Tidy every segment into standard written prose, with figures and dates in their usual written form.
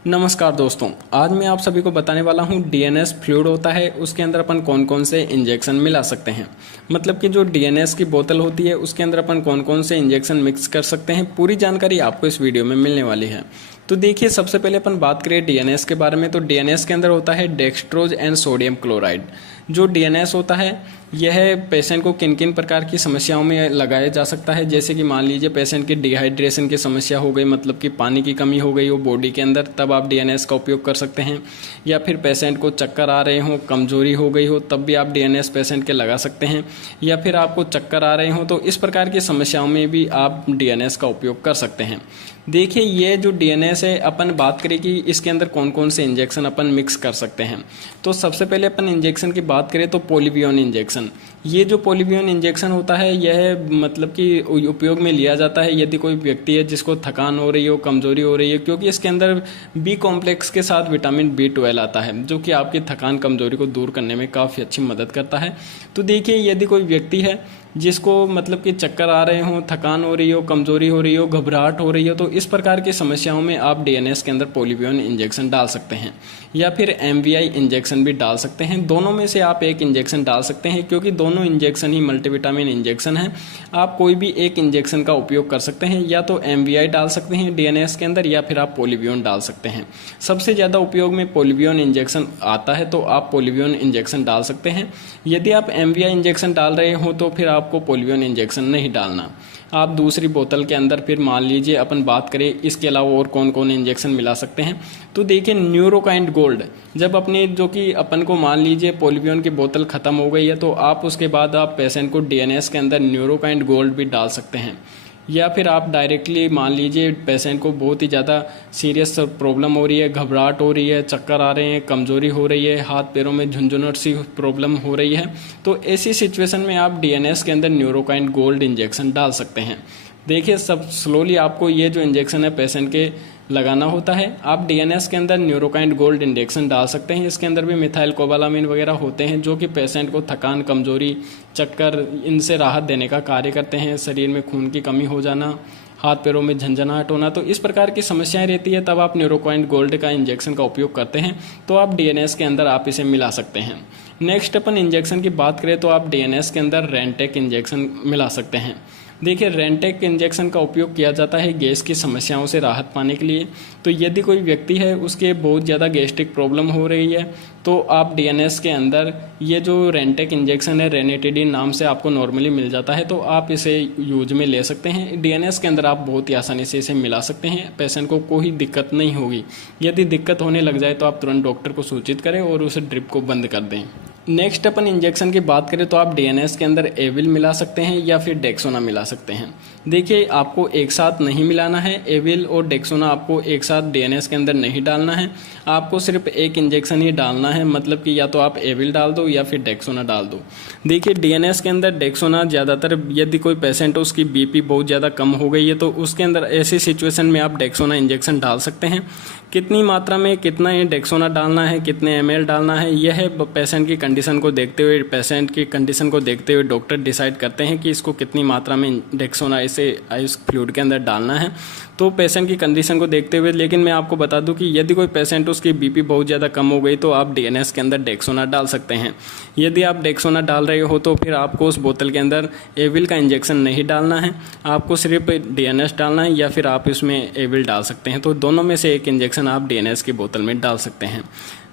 नमस्कार दोस्तों, आज मैं आप सभी को बताने वाला हूँ डीएनएस फ्लूइड होता है, उसके अंदर अपन कौन कौन से इंजेक्शन मिला सकते हैं। मतलब कि जो डीएनएस की बोतल होती है उसके अंदर अपन कौन कौन से इंजेक्शन मिक्स कर सकते हैं, पूरी जानकारी आपको इस वीडियो में मिलने वाली है। तो देखिए, सबसे पहले अपन बात करें डीएनएस के बारे में, तो डीएनएस के अंदर होता है डेक्सट्रोज एंड सोडियम क्लोराइड। जो डीएनएस होता है यह पेशेंट को किन किन प्रकार की समस्याओं में लगाया जा सकता है, जैसे कि मान लीजिए पेशेंट की डिहाइड्रेशन की समस्या हो गई, मतलब कि पानी की कमी हो गई हो बॉडी के अंदर, तब आप डीएनएस का उपयोग कर सकते हैं। या फिर पेशेंट को चक्कर आ रहे हो, कमजोरी हो गई हो, तब भी आप डीएनएस पेशेंट के लगा सकते हैं। या फिर आपको चक्कर आ रहे हो, तो इस प्रकार की समस्याओं में भी आप डीएनएस का उपयोग कर सकते हैं। देखिए, ये जो डीएनएस है, अपन बात करें कि इसके अंदर कौन कौन से इंजेक्शन अपन मिक्स कर सकते हैं। तो सबसे पहले अपन इंजेक्शन की बात करें तो पोलिवियन इंजेक्शन। ये जो पोलिवियन इंजेक्शन होता है यह मतलब कि उपयोग में लिया जाता है यदि कोई व्यक्ति है जिसको थकान हो रही हो, कमजोरी हो रही है, क्योंकि इसके अंदर बी कॉम्प्लेक्स के साथ विटामिन B12 आता है जो कि आपकी थकान कमजोरी को दूर करने में काफ़ी अच्छी मदद करता है। तो देखिए, यदि कोई व्यक्ति है जिसको मतलब कि चक्कर आ रहे हो, थकान हो रही हो, कमजोरी हो रही हो, घबराहट हो रही हो, तो इस प्रकार की समस्याओं में आप डीएनएस के अंदर पोलिवियन इंजेक्शन डाल सकते हैं। या फिर एमवीआई इंजेक्शन भी डाल सकते हैं। दोनों में से आप एक इंजेक्शन डाल सकते हैं, क्योंकि दोनों इंजेक्शन ही मल्टीविटामिन इंजेक्शन है। आप कोई भी एक इंजेक्शन का उपयोग कर सकते हैं, या तो एमवीआई डाल सकते हैं डीएनएस के अंदर, या फिर आप पोलिवियन डाल सकते हैं। सबसे ज़्यादा उपयोग में पोलिवियन इंजेक्शन आता है, तो आप पोलिवियन इंजेक्शन डाल सकते हैं। यदि आप एमवीआई इंजेक्शन डाल रहे हो तो फिर आपको पोलिवियन इंजेक्शन नहीं डालना। आप दूसरी बोतल के अंदर फिर मान लीजिए अपन बात करें इसके अलावा और कौन कौन इंजेक्शन मिला सकते हैं। तो देखिए, न्यूरोकाइंड गोल्ड, जब अपने जो कि अपन को मान लीजिए पोलिवियन की बोतल खत्म हो गई है, तो आप उसके बाद आप पेशेंट को डीएनएस के अंदर न्यूरोकाइंड गोल्ड भी डाल सकते हैं। या फिर आप डायरेक्टली मान लीजिए पेशेंट को बहुत ही ज़्यादा सीरियस प्रॉब्लम हो रही है, घबराहट हो रही है, चक्कर आ रहे हैं, कमजोरी हो रही है, हाथ पैरों में झुंझुनट सी प्रॉब्लम हो रही है, तो ऐसी सिचुएशन में आप डीएनएस के अंदर न्यूरोकाइंड गोल्ड इंजेक्शन डाल सकते हैं। देखिए, सब स्लोली आपको ये जो इंजेक्शन है पेशेंट के लगाना होता है। आप डीएनएस के अंदर न्यूरोकाइंड गोल्ड इंजेक्शन डाल सकते हैं। इसके अंदर भी मिथाइल कोबालामिन वगैरह होते हैं जो कि पेशेंट को थकान, कमजोरी, चक्कर, इनसे राहत देने का कार्य करते हैं। शरीर में खून की कमी हो जाना, हाथ पैरों में झंझनाहट होना, तो इस प्रकार की समस्याएं रहती है, तब आप न्यूरोकाइंड गोल्ड का इंजेक्शन का उपयोग करते हैं, तो आप डीएनएस के अंदर आप इसे मिला सकते हैं। नेक्स्ट अपन इंजेक्शन की बात करें तो आप डीएनएस के अंदर रेंटेक इंजेक्शन मिला सकते हैं। देखिए, रेंटेक इंजेक्शन का उपयोग किया जाता है गैस की समस्याओं से राहत पाने के लिए। तो यदि कोई व्यक्ति है उसके बहुत ज़्यादा गैस्ट्रिक प्रॉब्लम हो रही है, तो आप डीएनएस के अंदर ये जो रेंटेक इंजेक्शन है, रेनिटिडिन नाम से आपको नॉर्मली मिल जाता है, तो आप इसे यूज में ले सकते हैं। डीएनएस के अंदर आप बहुत ही आसानी से इसे मिला सकते हैं, पेशेंट को कोई दिक्कत नहीं होगी। यदि दिक्कत होने लग जाए तो आप तुरंत डॉक्टर को सूचित करें और उस ड्रिप को बंद कर दें। नेक्स्ट अपन इंजेक्शन की बात करें तो आप डीएनएस के अंदर एविल मिला सकते हैं या फिर डेक्सोना मिला सकते हैं। देखिए, आपको एक साथ नहीं मिलाना है। एविल और डेक्सोना आपको एक साथ डीएनएस के अंदर नहीं डालना है। आपको सिर्फ एक इंजेक्शन ही डालना है, मतलब कि या तो आप एविल डाल दो या फिर डेक्सोना डाल दो। देखिए, डीएनएस के अंदर डेक्सोना ज़्यादातर, यदि कोई पेशेंट हो उसकी बीपी बहुत ज़्यादा कम हो गई है, तो उसके अंदर ऐसी सिचुएशन में आप डेक्सोना इंजेक्शन डाल सकते हैं। कितनी मात्रा में कितना ये डेक्सोना डालना है, कितने एमएल डालना है, यह पेशेंट की कंडीशन को देखते हुए, पेशेंट की कंडीशन को देखते हुए डॉक्टर डिसाइड करते हैं कि इसको कितनी मात्रा में डेक्सोना इसे इस फ्लूइड के अंदर डालना है, तो पेशेंट की कंडीशन को देखते हुए। लेकिन मैं आपको बता दूं कि यदि कोई पेशेंट उसकी बीपी बहुत ज़्यादा कम हो गई तो आप डीएनएस के अंदर डेक्सोना डाल सकते हैं। यदि आप डेक्सोना डाल रहे हो तो फिर आपको उस बोतल के अंदर एविल का इंजेक्शन नहीं डालना है, आपको सिर्फ डीएनएस डालना है, या फिर आप इसमें एविल डाल सकते हैं। तो दोनों में से एक इंजेक्शन आप डीएनएस की बोतल में डाल सकते हैं।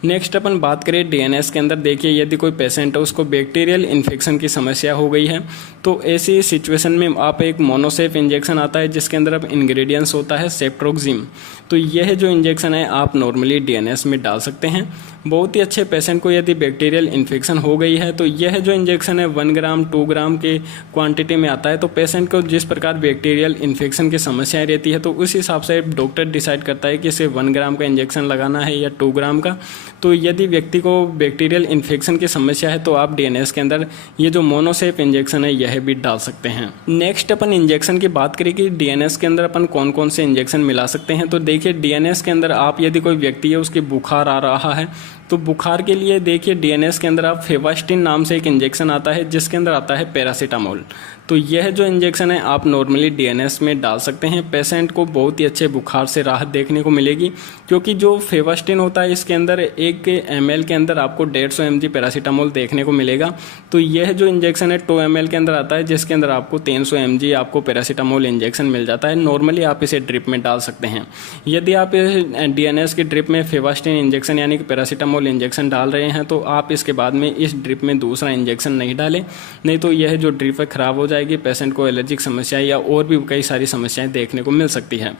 नेक्स्ट अपन बात करें डीएनएस के अंदर। देखिए, यदि कोई पेशेंट है उसको बैक्टीरियल इन्फेक्शन की समस्या हो गई है, तो ऐसी सिचुएशन में आप एक मोनोसेफ इंजेक्शन आता है जिसके अंदर अब इंग्रेडिएंट्स होता है सेप्ट्रोक्सिम। तो यह जो इंजेक्शन है आप नॉर्मली डीएनएस में डाल सकते हैं। बहुत ही अच्छे पेशेंट को यदि बैक्टीरियल इन्फेक्शन हो गई है तो यह जो इंजेक्शन है 1 ग्राम 2 ग्राम के क्वांटिटी में आता है। तो पेशेंट को जिस प्रकार बैक्टीरियल इन्फेक्शन की समस्याएं रहती है, तो उस हिसाब से डॉक्टर डिसाइड करता है कि इसे 1 ग्राम का इंजेक्शन लगाना है या 2 ग्राम का। तो यदि व्यक्ति को बैक्टीरियल इन्फेक्शन की समस्या है तो आप डीएनएस के अंदर ये जो मोनोसेफ इंजेक्शन है यह भी डाल सकते हैं। नेक्स्ट अपन इंजेक्शन की बात करें कि डीएनएस के अंदर अपन कौन कौन से इंजेक्शन मिला सकते हैं। तो देखिए, डीएनएस के अंदर आप यदि कोई व्यक्ति है उसकी बुखार आ रहा है, तो बुखार के लिए देखिए डीएनएस के अंदर आप फेवास्टिन नाम से एक इंजेक्शन आता है जिसके अंदर आता है पैरासीटामोल। तो यह जो इंजेक्शन है आप नॉर्मली डीएनएस में डाल सकते हैं। पेशेंट को बहुत ही अच्छे बुखार से राहत देखने को मिलेगी, क्योंकि जो फेविस्टिन होता है इसके अंदर 1 ml के अंदर आपको 150 mg पैरासीटामोल देखने को मिलेगा। तो यह जो इंजेक्शन है 2 ml के अंदर आता है, जिसके अंदर आपको 300 mg आपको पैरासीटामोल इंजेक्शन मिल जाता है। नॉर्मली आप इसे ड्रिप में डाल सकते हैं। यदि आप डीएनएस की ड्रिप में फेविस्टिन इंजेक्शन यानी कि पैरासीटामोल इंजेक्शन डाल रहे हैं तो आप इसके बाद में इस ड्रिप में दूसरा इंजेक्शन नहीं डालें, नहीं तो यह जो ड्रिप है खराब हो जाएगी, पेशेंट को एलर्जिक समस्याएं या और भी कई सारी समस्याएं देखने को मिल सकती है।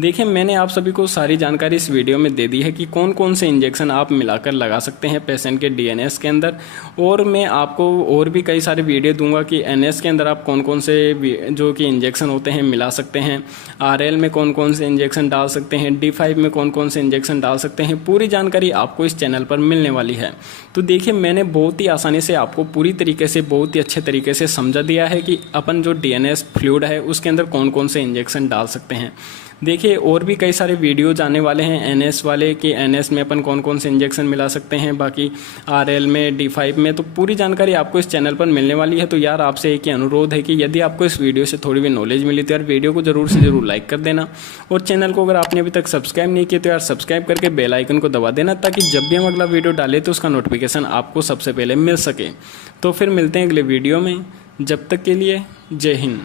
देखिए, मैंने आप सभी को सारी जानकारी इस वीडियो में दे दी है कि कौन कौन से इंजेक्शन आप मिलाकर लगा सकते हैं पेशेंट के डीएनएस के अंदर, और मैं आपको और भी कई सारे वीडियो दूंगा कि एनएस के अंदर आप कौन कौन से जो कि इंजेक्शन होते हैं मिला सकते हैं, आरएल में कौन कौन से इंजेक्शन डाल सकते हैं, D5 में कौन कौन से इंजेक्शन डाल सकते हैं। पूरी जानकारी आपको इस चैनल पर मिलने वाली है। तो देखिए, मैंने बहुत ही आसानी से आपको पूरी तरीके से बहुत ही अच्छे तरीके से समझा दिया है कि अपन जो डीएनएस फ्लूइड है उसके अंदर कौन कौन से इंजेक्शन डाल सकते हैं। देखिए, और भी कई सारे वीडियोज आने वाले हैं एनएस वाले कि एनएस में अपन कौन कौन से इंजेक्शन मिला सकते हैं, बाकी आरएल में, D5 में, तो पूरी जानकारी आपको इस चैनल पर मिलने वाली है। तो यार, आपसे एक ही अनुरोध है कि यदि आपको इस वीडियो से थोड़ी भी नॉलेज मिली तो यार वीडियो को जरूर से जरूर लाइक कर देना, और चैनल को अगर आपने अभी तक सब्सक्राइब नहीं किया तो यार सब्सक्राइब करके बेल आइकन को दबा देना, ताकि जब भी हम अगला वीडियो डालें तो उसका नोटिफिकेशन आपको सबसे पहले मिल सके। तो फिर मिलते हैं अगले वीडियो में, जब तक के लिए जय हिंद।